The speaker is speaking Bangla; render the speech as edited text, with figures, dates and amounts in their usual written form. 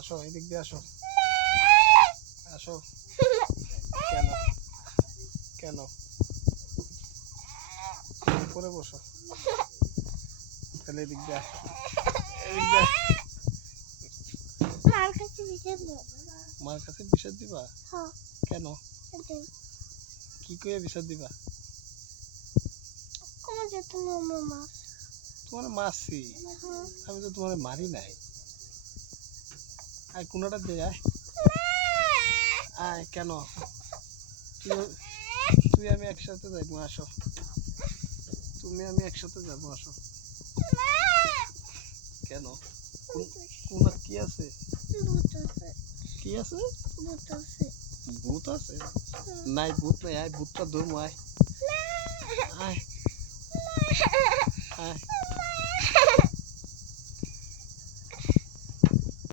আসো এদিক দিয়ে আসো আসো কেন কেন উপরে বসো তাহলে এদিক দিয়ে আসো এদিক দিয়ে মার কাছে বিস্কুট দাও। মার কাছে বিষয় দিবা হ্যাঁ কেন এটাই। কি করে বিষয় দিবা আমার যত আমার মা। তোমার মারছি হ্যাঁ। আমি তো তোমার মারি নাই আয় কোনোটা দে আয় আয় কেন তুই তুই আমি একসাথে যাবো আসো তুমি আমি একসাথে যাবো আসো কেন কোন কি আছে ভূত আছে। কি আছে ভূত আছে। ভূত আছে নাই ভূত নাই আয় ভূতটা ধরবো আয় আয় আয়